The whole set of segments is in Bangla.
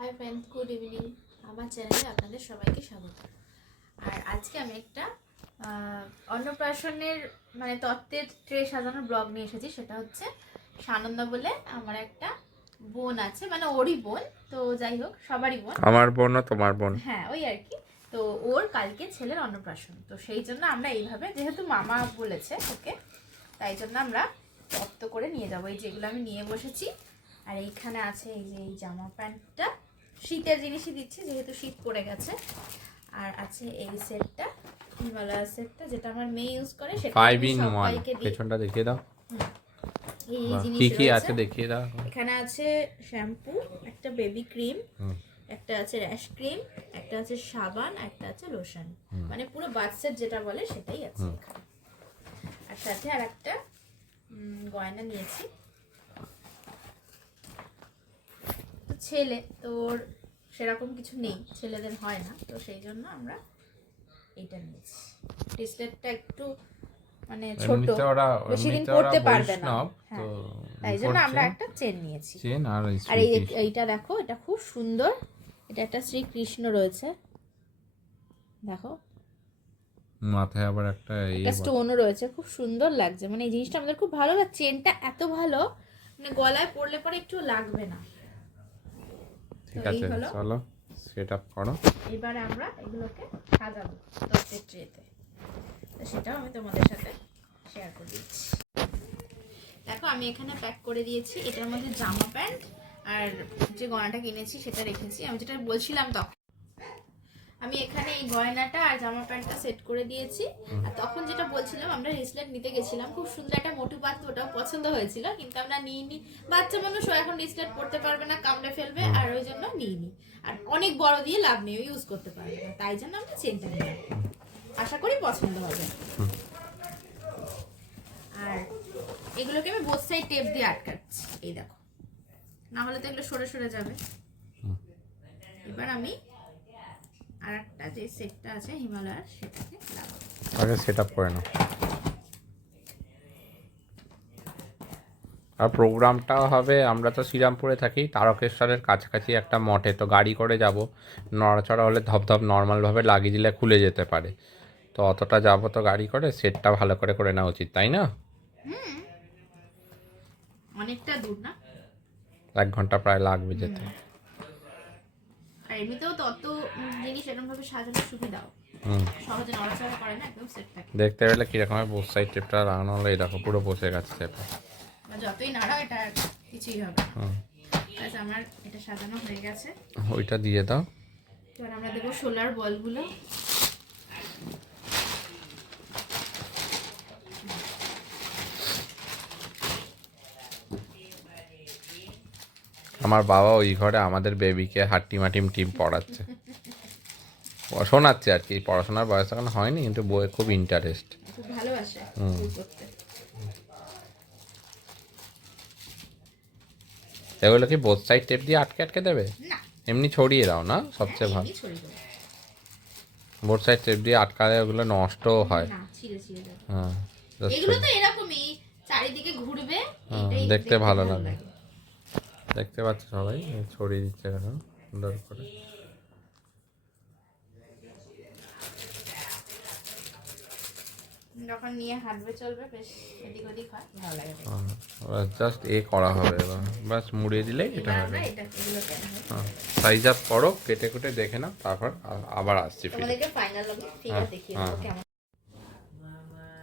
Hi friends, good evening. আমার চ্যানেলে আপনাদের সবাইকে স্বাগত। আর আজকে আমি একটা অন্নপ্রাশনের তত্ত্বের ট্রে সাজানোর ব্লগ নিয়ে এসেছি। সেটা হচ্ছে সানন্দা বলে আমার একটা বোন আছে, ওরই বোন। তো যাই হোক, সবারই বোন। আমার বোন না তোমার বোন? হ্যাঁ, ওই আর কি। তো ওর কালকে ছেলের অন্নপ্রাশন, তো সেই জন্য আমরা এইভাবে, যেহেতু মামা বলেছে ওকে, তাই জন্য আমরা তত্ত্ব করে নিয়ে যাবো। এই যেগুলো আমি নিয়ে বসেছি। আর এইখানে আছে এই যে এই জামা প্যান্টটা, শীতের জিনিসই দিচ্ছি যেহেতু শীত পড়ে গেছে। আর আছে এই সেটটা, হিমালয় সেটটা, যেটা আমার মেয়ে ইউজ করে, সেটা 5 in 1। সবাইকে দিই। পেছনটা দেখিয়ে দাও। এই জিনিস কি কি আছে দেখিয়ে দাও। এখানে আছে শ্যাম্পু, একটা বেবি ক্রিম, একটা আছে র্যাশ ক্রিম, একটা আছে সাবান, একটা আছে লোশন, পুরো বাথসেট যেটা বলে সেটাই আছে এখানে। আর সাথে আর একটা গয়না নিয়েছি। ছেলে তোর সেরকম কিছু নেই, ছেলেদের হয় না, তো সেই জন্য আমরা এইটা নিয়েছি। ব্রেসলেটটা একটু ছোট, বেশি দিন পরতে পারবে না, তো তাই জন্য আমরা একটা চেন নিয়েছি। আর এইটা দেখো, এটা খুব সুন্দর। এটা একটা শ্রীকৃষ্ণ রয়েছে, দেখো মাথায় আবার একটা স্টোনও রয়েছে, খুব সুন্দর লাগছে। এই জিনিসটা আমাদের খুব ভালো লাগছে। চেনটা এত ভালো, গলায় পরলে পরে একটু লাগবে না। ঠিক আছে, চলো সেট আপ করো। এবার আমরা এগুলোকে সাজাবো তত্ত্বের ট্রেতে, তো সেটাও আমি তোমাদের সাথে শেয়ার করে দিচ্ছি। দেখো, আমি এখানে প্যাক করে দিয়েছি। এটার মধ্যে জামা প্যান্ট আর যে গয়নাটা কিনেছি সেটা রেখেছি। আমি যেটা বলছিলাম, তখন আমি এখানে এই গয়নাটা আর জামা প্যান্টটা সেট করে দিয়েছি। আর তখন যেটা বলছিলাম, আমরা রিসলেট নিতে গেছিলাম, খুব সুন্দর একটা মোটু পাতলু, ওটাও পছন্দ হয়েছিল, কিন্তু আমরা নিইনি। বাচ্চা মানুষ এখন রিসলেট পড়তে পারবে না, কামড়ে ফেলবে, আর ওই জন্য নিইনি। আর অনেক বড় দিয়ে লাভ নেই, ইউজ করতে পারবে না, তাই জন্য আমরা চেনটা নিলাম। আশা করি পছন্দ হবে। আর এগুলোকে আমি বোথ সাইড টেপ দিয়ে আটকাচ্ছি, এই দেখো, না হলে তো এগুলো সরে সরে যাবে। এবার আমি আর একটা যে সেটটা আছে হিমালয়ার, সেটাকে লাগাবো। আগে সেট আপ করে নাও। আর প্রোগ্রামটা হবে, আমরা তো শ্রীরামপুরে থাকি, তারকেশ্বরের কাছাকাছি একটা মঠে, তো গাড়ি করে যাব। নড়াচড়া হলে ধপধপ নর্মালভাবে লাগিয়ে দিলে খুলে যেতে পারে, তো অতটা যাবো তো গাড়ি করে, সেটটা ভালো করে করে নেওয়া উচিত, তাই না? অনেকটা দূর না, 1 ঘন্টা প্রায় লাগবে যেতে। আর এমনিতেও তত জিনিস এরকম ভাবে সাজানোর সুবিধাও, সহজে নড়াচড়া করে না, একদম সেট থাকে। দেখতে পেলে কিরকম হয়, বোথ সাইড টেপটা লাগানো হলো, এই দেখো পুরো বসে গেছে টেপটা। যতই নাড়াও এটা কিছুই হবে। আচ্ছা, আমার এটা সাজানো হয়ে গেছে। ওইটা দিয়ে দাও। এবার আমরা দেবো সোলার বলগুলো। আমার বাবা ওই ঘরে আমাদের বেবিকে হাট্টিমাটিম টিম পড়াচ্ছে, শোনাচ্ছে আর কি। পড়াশোনার বয়স এখন হয়নি, কিন্তু বইয়ে খুব ইন্টারেস্ট, খুব ভালোবাসে করতে। এগুলো কি বোথ সাইড টেপ দিয়ে আটকে আটকে দেবে? না, এমনি ছড়িয়ে দাও না, সবচেয়ে ভালো। বোথ সাইড টেপ দিয়ে আটকালে ওগুলো নষ্টও হয়। হ্যাঁ, এগুলো তো এরকমই চারিদিকে ঘুরবে, এটাই দেখতে ভালো লাগে। দেখতে পাচ্ছ সবাই, ছড়িয়ে দিচ্ছে এখন সুন্দর করে। যখন নিয়ে হাঁটবে চলবে, বেশ এদিক ওদিক হয়, ভালো লাগে। জাস্ট করা হবে, এবার বাস মুড়িয়ে দিলেই এটা হবে। হ্যাঁ, সাইজ আপ করো, কেটে কেটে দেখে নাও, তারপর আবার আসছি তোমাদেরকে ফাইনাল ফিগার দেখিয়ে দেবো কেমন।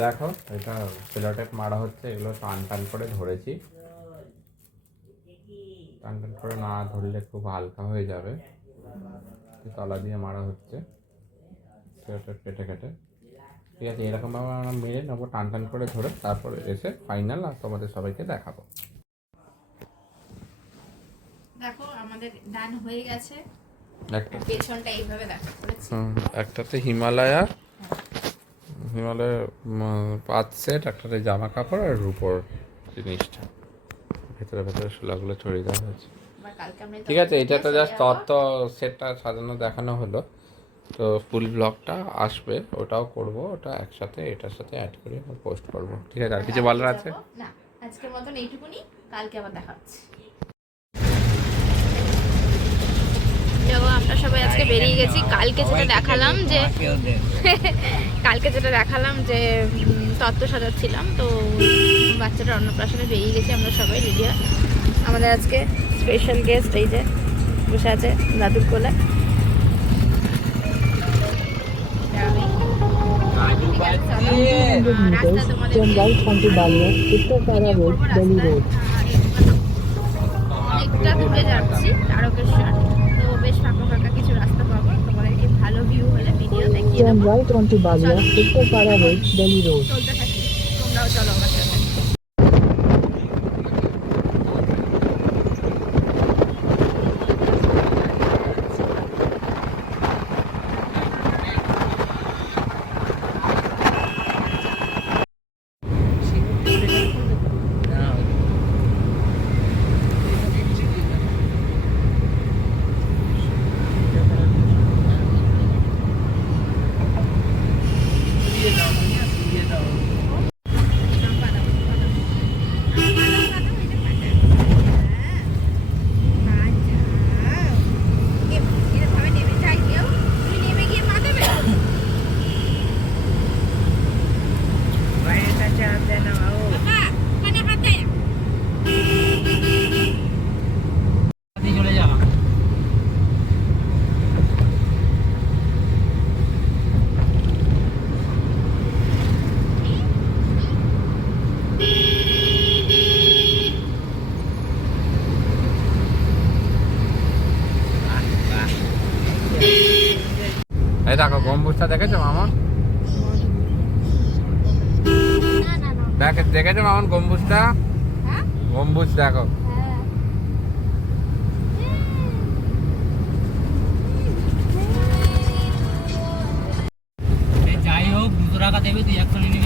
দেখো, এটা সেলোটেপ মারা হচ্ছে, এগুলো টান টান করে ধরেছি। টান টান করে না ধরলে খুব হালকা হয়ে যাবে, তলা দিয়ে মারা হচ্ছে সেলোটেপ কেটে কেটে। ঠিক আছে, এরকমভাবে আমরা মেরে নেবো টান টান করে ধরে, তারপরে এসে ফাইনাল আর তোমাদের সবাইকে দেখাবো। দেখো, আমাদের ডান হয়ে গেছে। পেছনটা এইভাবে দেখো করেছি। একটাতে হিমালয়া 5 সেট, একটাতে জামা কাপড় আর রূপোর জিনিসটা, ভেতরে ভেতরে শোলাগুলো ছড়িয়ে দেওয়া হয়েছে। ঠিক আছে, এটা তো জাস্ট তত্ত্ব সেটটা সাজানো দেখানো হলো, তো ফুল ব্লগটা আসবে, ওটাও করব, ওটা একসাথে এটার সাথে অ্যাড করে পোস্ট করব। ঠিক আছে, আর কিছু বলার আছে? না, আজকের মতন এইটুকুনি, কালকে আবার দেখা হচ্ছে। আজকে বেরিয়ে গেছি। কালকে যেটা দেখালাম যে তত্ত্ব সাজাচ্ছিলাম, তো বাচ্চাটা অন্নপ্রাশনে বেরিয়ে গেছি আমরা সবাই রেডি। আমাদের আজকে স্পেশাল গেস্ট এই যে বসে আছে দাদুর কোলে। অনেকটা দূরে যাচ্ছি তারকেশ্বর, তো বেশ ফাঁকা ফাঁকা কিছু রাস্তা পাবো, তোমাদেরকে ভালো ভিউ হলে ভিডিও দেখিয়ে দেবো। চলতে থাকি, তোমরাও চলো আমার সাথে। এই দেখো গম্বুজটা দেখেছো মামন? দেখেছো মামন গম্বুজটা? গম্বুজ দেখো। যাই হোক 200 টাকা দেবে, তুই 100 নিবি।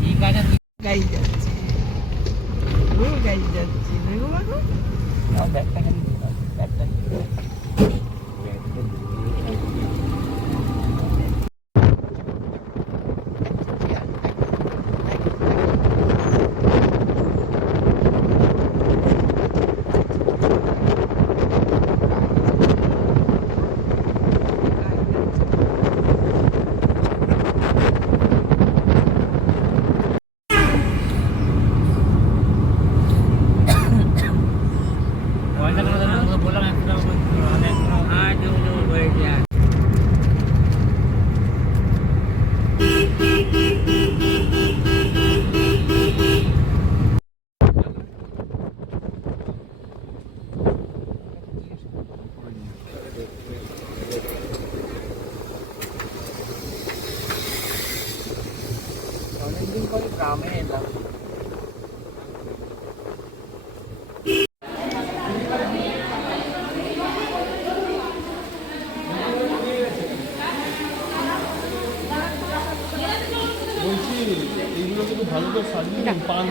ঠিক আছে, গাড়ি যাচ্ছে, গাড়ি যাচ্ছে ব্যাগটা খালি ব্যাগটা বললাম 100 টাকা হয়ে যায়। অনেকদিন পরে গ্রামে এলাম।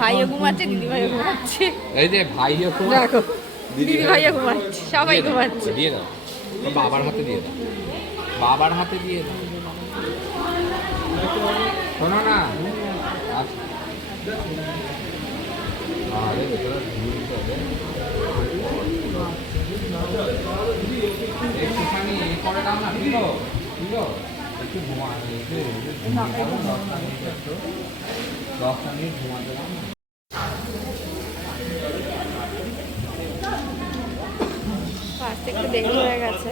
ভাইও ঘুমাচ্ছে, দিদি ভাইও ঘুমাচ্ছে। এই যে ভাইও দেখো দিদি ভাইও ঘুমাচ্ছে, সবাই ঘুমাচ্ছে। দিয়ে দাও বাবার হাতে, দিয়ে দাও বাবার হাতে, দিয়ে দাও। শোনো না, আরে ভেতরে একটুখানি করে দাও না, দিল দিল একটু ঘুমা, একটু 10টা মিনিট ঘুমাতে দাও না। আসতে একটু দেরি হয়ে গেছে,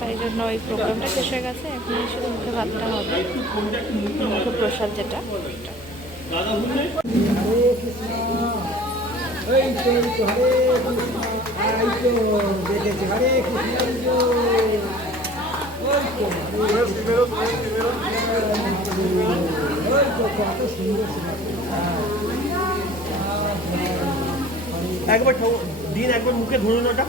তাই জন্য ওই প্রোগ্রামটা শেষ হয়ে গেছে। এখন শুধু মুখে ভাতটা হবে, মুখে প্রসাদ যেটা ওইটা। একবার দিন, একবার মুখে ধরুন ওটা।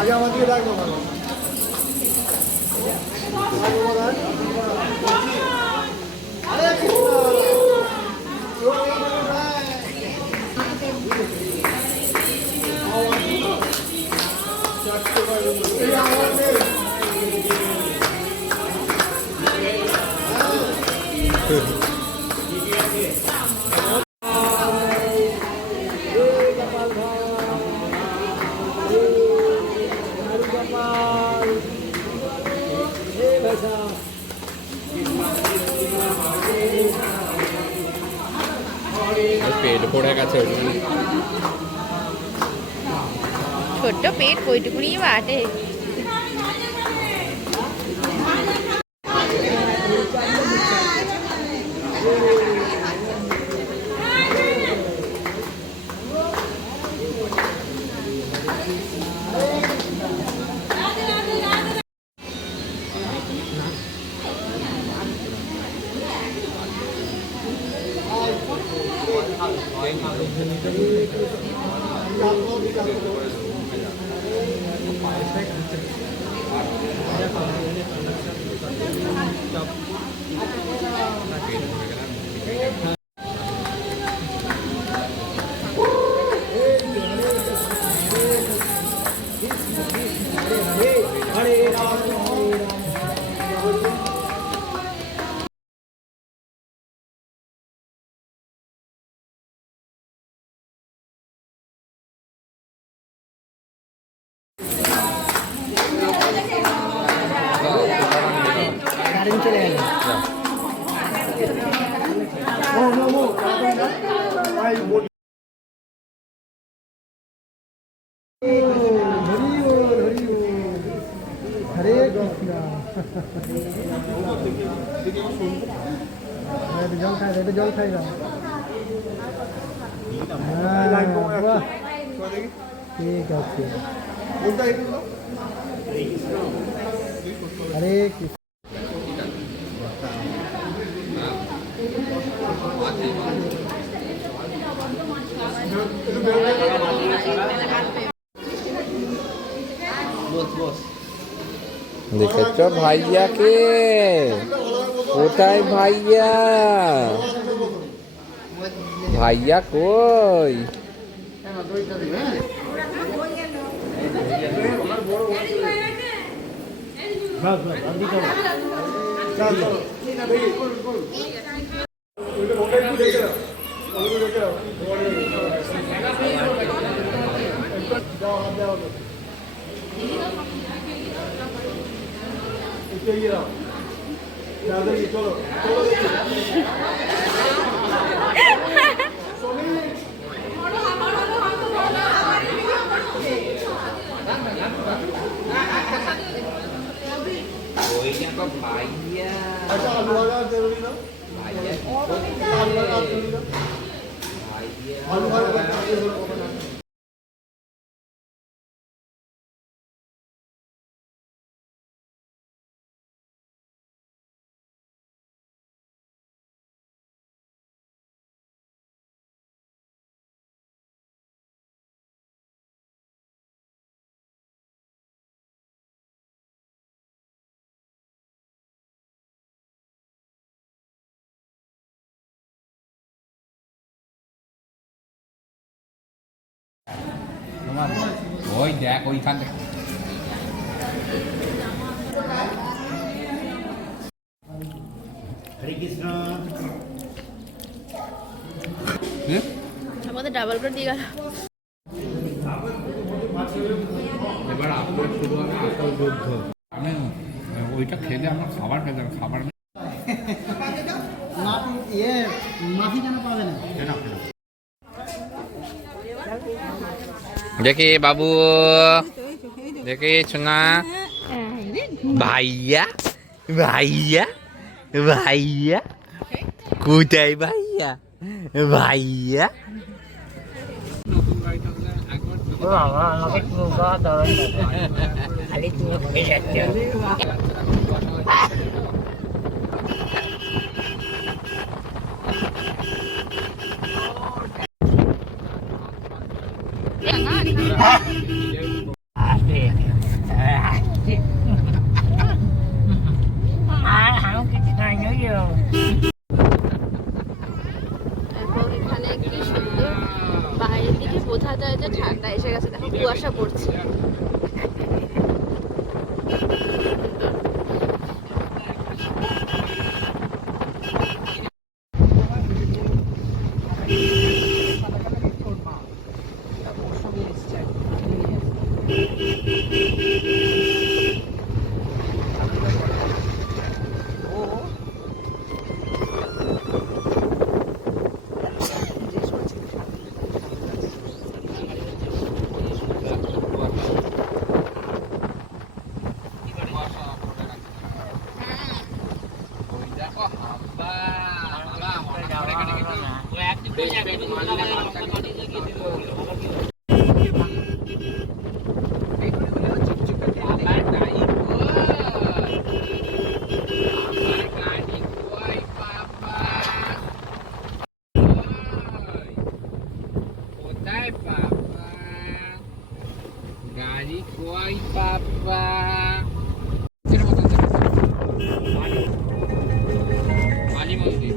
আগে আমাদেরকে ডাকবো ভালো পেট পড়ে গেছে ছোট্ট পেট কইটুকুনি বাটে। হরে কৃষ্ণ জল খাই এটা জল খাই না ঠিক আছে হরে কৃষ্ণ দেখেছ ভাইয়াকে? কোথায় ভাইয়া? ভাইয়া কই? ওই দেখ ওইখান থেকে হরে কৃষ্ণ আমাদের ডাবল করে দিয়ে গেল। এবার আপনার শুরু হবে আসল যুদ্ধ। আমি ওইটা খেলে আমার খাবার খেতে হবে, খাবার না ইয়ে মাছি কেন পাবে না? দেখি বাবু, দেখি সোনা, ভাইয়া ভাইয়া ভাইয়া কোথায় ভাইয়া ভাইয়া? আমাকে নৌকা দাঁড়ান খালি তুমি খেয়ে যাচ্ছে হাওয়াটা এটা ঠান্ডা এসে গেছে, দেখো কুয়াশা পড়ছে। গাড়ি কই বাবা, কালী মন্দির।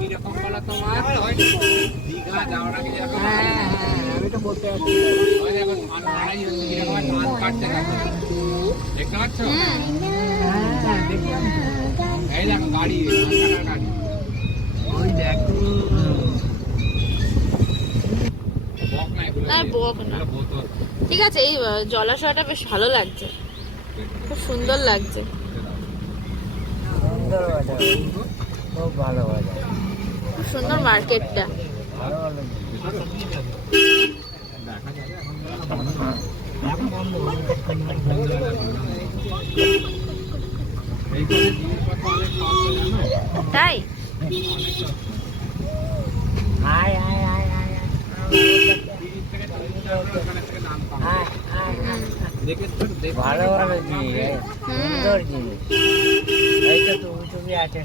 কিরকম বলো তোমার দীঘা যাওয়ার আগে যেরকম আমি তো বলতে আছি ধান কাটতে গেছে, দেখতে পাচ্ছ? এই দেখো গাড়ি, গাড়ি ওই দেখো বক না, এগুলো না, বক না। এগুলো বোতল। ঠিক আছে, এই জলাশয়টা বেশ ভালো লাগছে, খুব সুন্দর লাগছে। সুন্দর বাজার, খুব ভালো বাজার, খুব সুন্দর মার্কেটটা। ভালো ভালো এখন বন্ধ এই করে জিনিসপত্র অনেক সস্তা, জানো? তাই আয় আয় আয় আয় 30 থেকে 40 টাকা করে ওখানে থেকে দাম কম। আয় আয় আয় দেখেছো? ভালো ভালো জিনিস, সুন্দর জিনিস। এই তো তুমি আছে।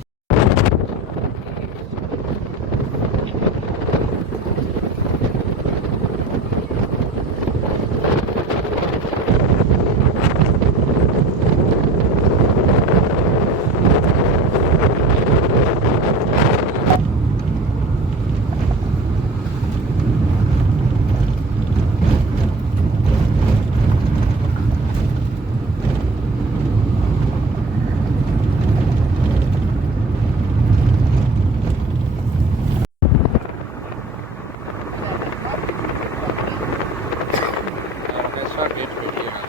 সব রেট বেরিয়ে গেছে।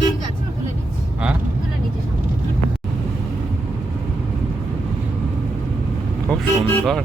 ঠিক আছে, তুলে নিচ্ছি, হ্যাঁ, তুলে নিচ্ছি। খুব সুন্দর।